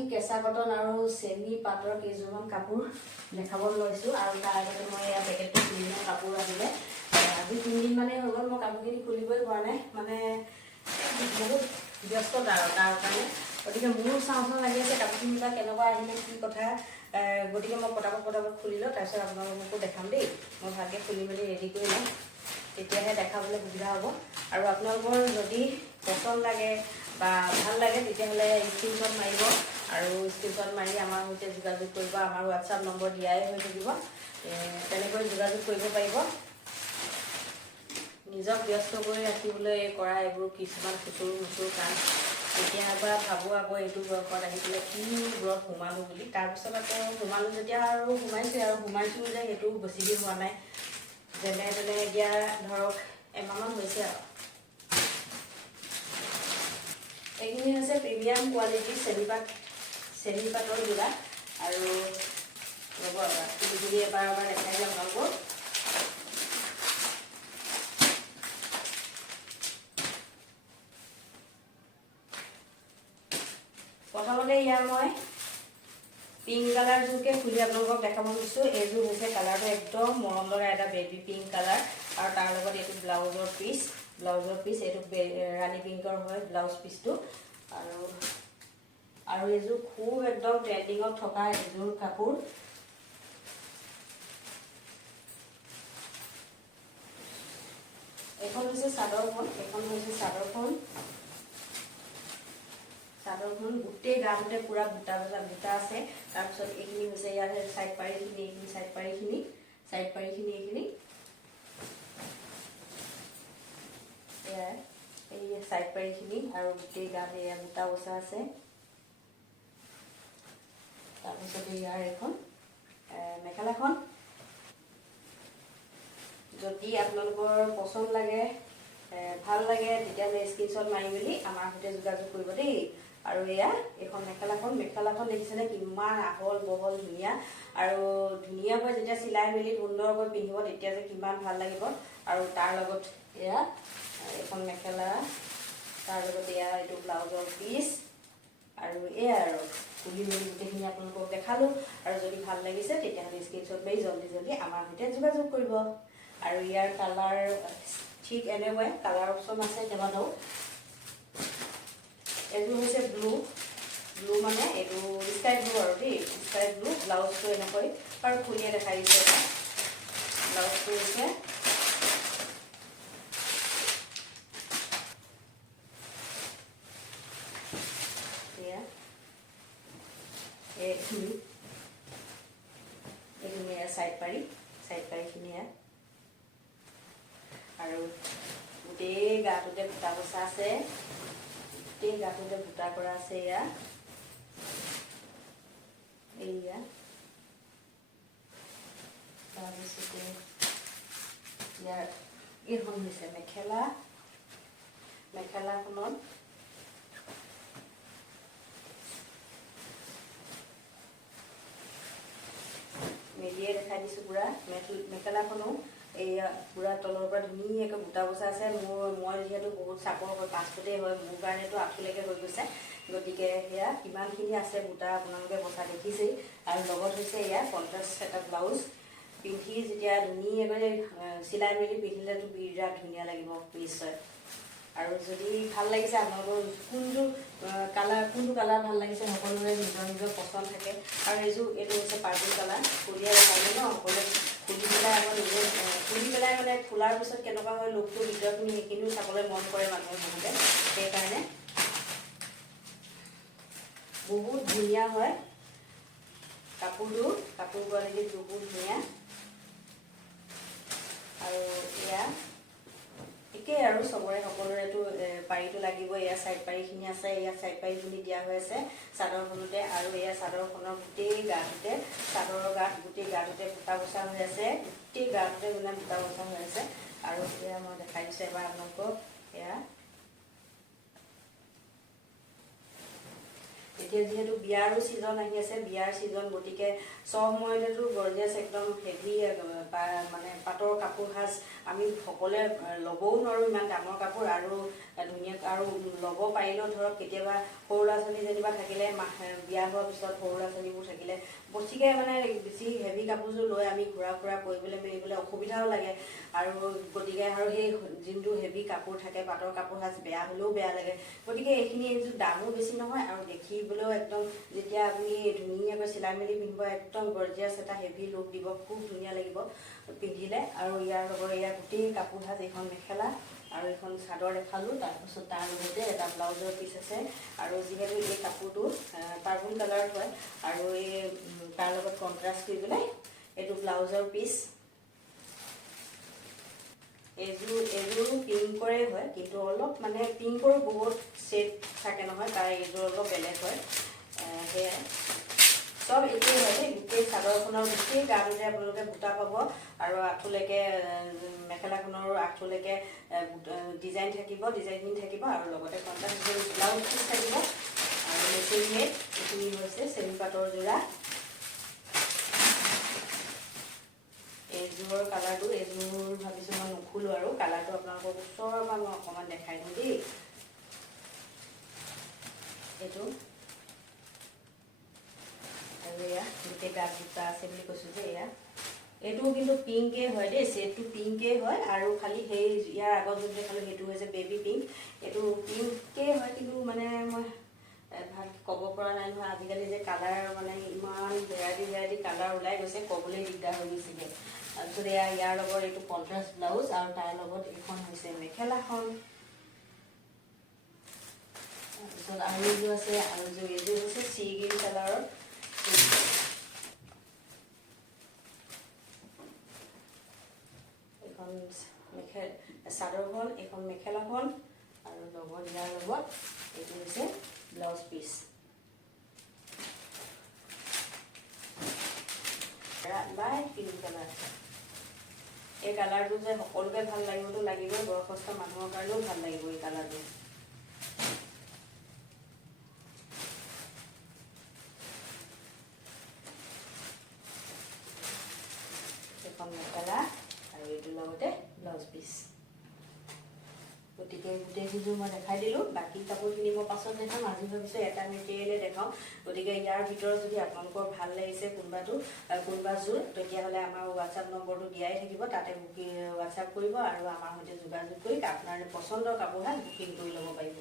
আজি কেঁচা কটন আৰু চেমি পাটৰ কেইযোৰমান কাপোৰ দেখাবলৈ লৈছোঁ আৰু তাৰ আগতে মই এয়া পেকেটটো খুলি লওঁ। কাপোৰ আহিলে আজি 3 দিন মানে হৈ গ'ল মই কাপোৰখিনি খুলিবই পৰা নাই, মানে বহুত ব্যস্ত তাৰ কাৰণে। গতিকে মোৰো চাওঁ চাওঁ লাগি আছে কাপোৰখিনি বা কেনেকুৱা আহিলে কি কথা। গতিকে মই পটাপট খুলি লওঁ, তাৰপিছত আপোনালোককো দেখাম দেই। মই ভালকৈ খুলি মেলি ৰেডি কৰি লওঁ, তেতিয়াহে দেখাবলৈ সুবিধা হ'ব। আৰু আপোনালোকৰ যদি পচন্দ লাগে বা ভাল লাগে তেতিয়াহ'লে স্ক্ৰীনশ্বট মাৰিব আৰু স্ক্ৰীনশ্বট মাৰি আমাৰ সৈতে যোগাযোগ কৰিব। আমাৰ হোৱাটছআপ নম্বৰ দিয়াই হৈ থাকিব, তেনেকৈ যোগাযোগ কৰিব পাৰিব। নিজক ব্যস্ত কৰি ৰাখিবলৈ কৰা এইবোৰ কিছুমান খুচুৰু কাম। কেতিয়াবা ভাবোঁ আকৌ এইটো বয়সত আহি পেলাই কি ব্ৰত সোমালোঁ বুলি, তাৰপিছত আকৌ সোমালোঁ যেতিয়া আৰু সোমাইছোঁ যে সেইটো বেছি দিন হোৱা নাই, যেনে তেনে এতিয়া ধৰক এমাহমান হৈছে আৰু। এইখিনি হৈছে প্ৰিমিয়াম কোৱালিটিৰ চেমি পাটৰ যোৰা। আৰু ৰ'ব খুলি এবাৰ দেখাই দিওঁ আপোনালোকক। প্ৰথমতে ইয়াৰ মই পিংক কালাৰযোৰকে খুলি আপোনালোকক দেখাব খুজিছোঁ। এইযোৰ হৈছে কালাৰটো একদম মৰম লগা এটা বেবী পিংক কালাৰ, আৰু তাৰ লগত এইটো ব্লাউজৰ পিচ এইটো ৰাণী পিংকৰ হয় ব্লাউজ পিচটো। আৰু এইযোৰ খুব একদম ট্ৰেণ্ডিঙত থকা এযোৰ কাপোৰ। এখন হৈছে চাদৰখন, গোটেই গাটোতে পুৰা বুটা আছে। তাৰপিছত এইখিনি হৈছে ইয়াৰ চাইড পাৰিখিনি, এইখিনি এই চাইড পাৰিখিনি, আৰু গোটেই গাত এয়া বুটা বচা আছে। তাৰপিছত ইয়াৰ এখন মেখেলাখন। যদি আপোনালোকৰ পচন্দ লাগে, ভাল লাগে, তেতিয়াহ'লে স্ক্ৰীনশ্বট মাৰি মেলি আমাৰ সৈতে যোগাযোগ কৰিব দেই। আৰু এয়া এইখন মেখেলাখন দেখিছেনে কিমান আহল বহল ধুনীয়া, আৰু ধুনীয়াকৈ যেতিয়া চিলাই মেলি সুন্দৰকৈ পিন্ধিব তেতিয়া যে কিমান ভাল লাগিব। আৰু তাৰ লগত এয়া এখন মেখেলা, তাৰ লগত এয়া এইটো ব্লাউজৰ পিচ, আৰু এয়া আৰু খুলি মেলি গোটেইখিনি আপোনালোকক দেখালোঁ। আৰু যদি ভাল লাগিছে তেতিয়াহ'লে স্ক্ৰীনশ্বট মাৰি জল্দি আমাৰ সৈতে যোগাযোগ কৰিব। আৰু ইয়াৰ কালাৰ ঠিক এনেকুৱাই কালাৰ অপশ্যন আছে কেইবাটাও। এইযোৰ হৈছে ব্লু মানে এইটো স্কাই ব্লু আৰু দেই, স্কাই ব্লু। ব্লাউজটো এনেকৈ আৰু খুলিয়ে দেখাই দিছে এটা। ব্লাউজটো হৈছে এয়া এইখিনি চাইড পাৰিখিনি আৰু গোটেই গাটোতে বুটা বচা আছে, বুটা কৰা আছে। এয়া তাৰপিছতে ইয়াৰ এইখন হৈছে মেখেলাখনত মেলিয়ে দেখাই দিছোঁ পুৰা। মেখেলাখনো এয়া পুৰা তলৰ পৰা ধুনীয়াকৈ বুটা বচা আছে। মই যিহেতু বহুত চাপৰ হয়, 5 ফুটেই হয়, মোৰ কাৰণেতো আঁঠুলৈকে হৈ গৈছে। গতিকে সেয়া কিমানখিনি আছে বুটা আপোনালোকে বচা দেখিছেই। আৰু লগত হৈছে এয়া কণ্ট্ৰাষ্ট এটা ব্লাউজ। পিন্ধি যেতিয়া ধুনীয়াকৈ চিলাই মেলি পিন্ধিলেতো বিৰাট ধুনীয়া লাগিব নিশ্চয়। আৰু যদি ভাল লাগিছে আপোনালোকৰ কোনটো কালাৰ ভাল লাগিছে, সকলোৰে নিজৰ পচন্দ থাকে। আৰু এইটো হৈছে পাৰ্পল কালাৰ। খুলিয়ে দেখালোঁ ন, সকলোৱে খুলি পেলাই আকৌ মানে খোলাৰ পিছত কেনেকুৱা হয় লুকটো ভিতৰখিনি, সেইখিনিও চাবলৈ মন কৰে মানুহে বহুতে। সেইকাৰণে বহুত ধুনীয়া হয় কাপোৰ কোৱালিটি বহুত ধুনীয়া। আৰু এয়া একেই আৰু সকলোৰেতো পাৰিটো লাগিব। এয়া চাইড পাৰিখিনি আছে, এয়া চাইড পাৰিখিনি দিয়া হৈ আছে চাদৰখনতে। আৰু এয়া চাদৰখনৰ গোটেই গাটোতে বুটা বচা হৈ আছে, বুটা বচা হৈ আছে। আৰু এয়া মই দেখাই দিছোঁ এবাৰ আপোনালোকক। এতিয়া যিহেতু বিয়াৰো ছিজন আহি আছে, বিয়াৰ ছিজন, গতিকে চব সময়তেতো গৰ্জিয়াছ একদম হেভি মানে পাটৰ কাপোৰ সাজ আমি সকলোৱে ল'বও নোৱাৰোঁ ইমান দামৰ কাপোৰ, আৰু ধুনীয়াকৈ আৰু ল'ব পাৰিলেও ধৰক কেতিয়াবা সৰু ল'ৰা ছোৱালী যেনিবা থাকিলে বিয়া হোৱাৰ পিছত সৰু ল'ৰা ছোৱালীবোৰ থাকিলে বেছিকৈ মানে বেছি হেভি কাপোৰযোৰ লৈ আমি ঘূৰা ফুৰা কৰিবলৈ মেলিবলৈ অসুবিধাও লাগে, আৰু গতিকে আৰু সেই যোনটো হেভি কাপোৰ থাকে পাটৰ কাপোৰ সাজ বেয়া হ'লেও বেয়া লাগে। গতিকে এইযোৰ দামো বেছি নহয় আৰু দেখিবলৈও একদম যেতিয়া আপুনি ধুনীয়াকৈ চিলাই মেলি পিন্ধিব একদম গৰ্জিয়াছ এটা হেভি লুক দিব, খুব ধুনীয়া লাগিব পিন্ধিলে। আৰু ইয়াৰ লগত ইয়াৰ গোটেই কাপোৰ সাজ, এইখন মেখেলা আৰু এখন চাদৰ দেখালোঁ, তাৰপিছত তাৰ লগতে এটা ব্লাউজৰ পিচ আছে। আৰু যিহেতু এই কাপোৰটো পাৰ্পল কালাৰত হয় আৰু এই তাৰ লগত কণ্ট্ৰাষ্ট কৰি পেলাই এইটো ব্লাউজৰ পিচ। এইযোৰো পিংকৰে হয়, কিন্তু অলপ মানে পিংকৰো বহুত শ্বেড থাকে নহয়, তাৰ এইযোৰ অলপ বেলেগ হয়। সেয়াই চব একেই হয় দেই, গোটেই চাদৰখনৰ গোটেই গাটোতে আপোনালোকে বুটা পাব, আৰু আঁঠুলৈকে মেখেলাখনৰো আঁঠুলৈকে ডিজাইন থাকিব, ডিজাইনিং থাকিব, আৰু লগতে কণ্ট্ৰাষ্ট ব্লাউজ পিচ থাকিব। আৰু মেচিন মেড, এইখিনি হৈছে চেমি পাটৰ যোৰা। এইযোৰৰ কালাৰটো, এইযোৰ ভাবিছোঁ মই নুখুলোঁ, আৰু কালাৰটো আপোনালোকক ওচৰৰ পৰা মই অকণমান দেখাই দিওঁ দেই। এইটো আৰু এয়া গোটেই গাত বুটা আছে বুলি কৈছোঁ যে এয়া, এইটো কিন্তু পিংকেই হয় দেই, শ্বেডটো পিংকেই হয়, আৰু খালি সেই ইয়াৰ আগত যোনটো দেখালোঁ সেইটো হৈছে বেবী পিংক। এইটো পিংকেই হয়, কিন্তু মানে মই ভালকৈ ক'ব পৰা নাই নহয়, আজিকালি যে কালাৰ মানে ইমান ভেৰাইটি কালাৰ ওলাই গৈছে, ক'বলৈ দিগদাৰ হৈ গৈছেগৈ। তাৰপিছত ইয়াৰ লগত এইটো কণ্ট্ৰাষ্ট ব্লাউজ, আৰু তাৰ লগত এইখন হৈছে মেখেলাখন। তাৰপিছত আৰু এইযোৰ আছে, আৰু এইযোৰ হৈছে চি গ্ৰীণ কালাৰৰ। এইখন চাদৰখন, এইখন মেখেলাখন, আৰু লগত ইয়াৰ লগত এইটো হৈছে blouse piece. Light pink colour. এই কালাৰটো যে সকলোকে ভাল লাগিবতো লাগিবই, বয়সস্থ মানুহৰ কাৰণেও ভাল লাগিব এই কালাৰটো। এখন মেখেলা আৰু এইটোৰ লগতে ব্লাউজ পিচ। গতিকে গোটেইকেইযোৰ মই দেখাই দিলোঁ, বাকী কাপোৰখিনি মই পাছত দেখাম। আজি ভাবিছোঁ এটা মেটেৰিয়েলে দেখাওঁ। গতিকে ইয়াৰ ভিতৰত যদি আপোনালোকৰ ভাল লাগিছে কোনোবা যোৰ, তেতিয়াহ'লে আমাৰ হোৱাটছআপ নম্বৰটো দিয়াই থাকিব, তাতে হোৱাটছআপ কৰিব আৰু আমাৰ সৈতে যোগাযোগ কৰি আপোনাৰ পচন্দৰ কাপোৰ বুকিং কৰি ল'ব পাৰিব।